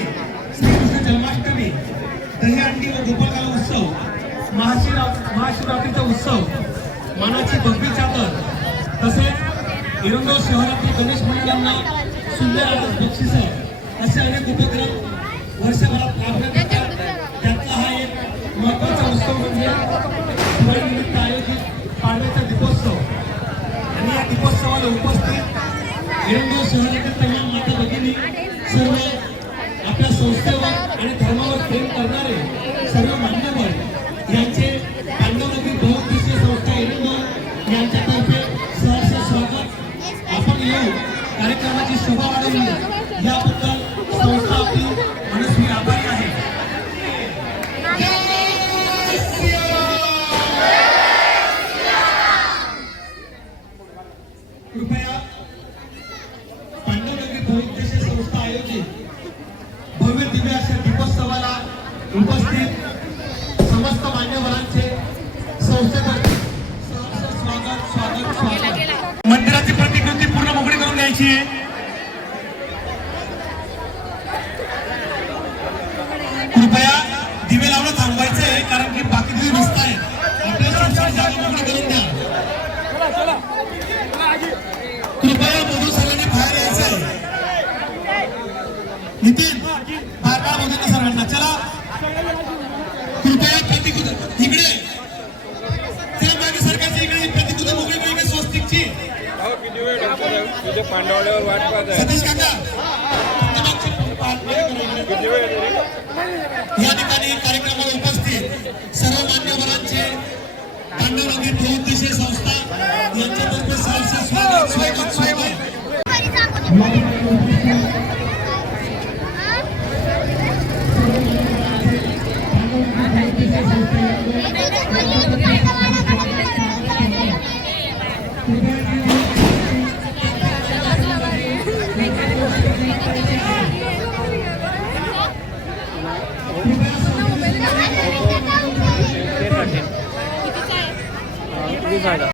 आहे श्रीकृष्ण जन्माष्टमी. दहीहंडी व गोपालकाला उत्सव महाशिरा महाशिवरात्रीचा उत्सव मानाची भगवी चादर तसेच इरंडो शहरातील गणेश मंडळांना सुंदर आवाज बक्षिस असे अनेक उपक्रम वर्षभरात राबवण्यात येतात. त्यातला हा एक महत्त्वाचा उत्सव म्हणजे दिवाळीनिमित्त आयोजित पाडव्याचा दीपोत्सव. आणि या दीपोत्सवाला उपस्थित इरंडो शहरातील येऊन कार्यक्रमाची शोभा वाढवली. याबद्दल संस्था आपली मनस्वी आभारी आहे. कृपया पांडवनगरी बहुउद्देशीय संस्था आयोजित भव्य दिव्य अशा दीपोत्सवाला उपस्थित दिसत आपल्या जागा मोकळी करून द्या कृपया मधून बाहेर यायचं आहे नितीन बार मधून सर्वांना चला. कृपया प्रतिकृत इकडे. चला मागे इकडे प्रतिकृत मोकळी स्वस्तिकची. अहो, पांडवल्यावर वाट पाहत सतीश काका या ठिकाणी कार्यक्रमाला उपस्थित. पांडवनगरी बहुउद्देशीय संस्था यांच्यातर्फे सहर्ष स्वागत स्वागत स्वागत 감사합니다.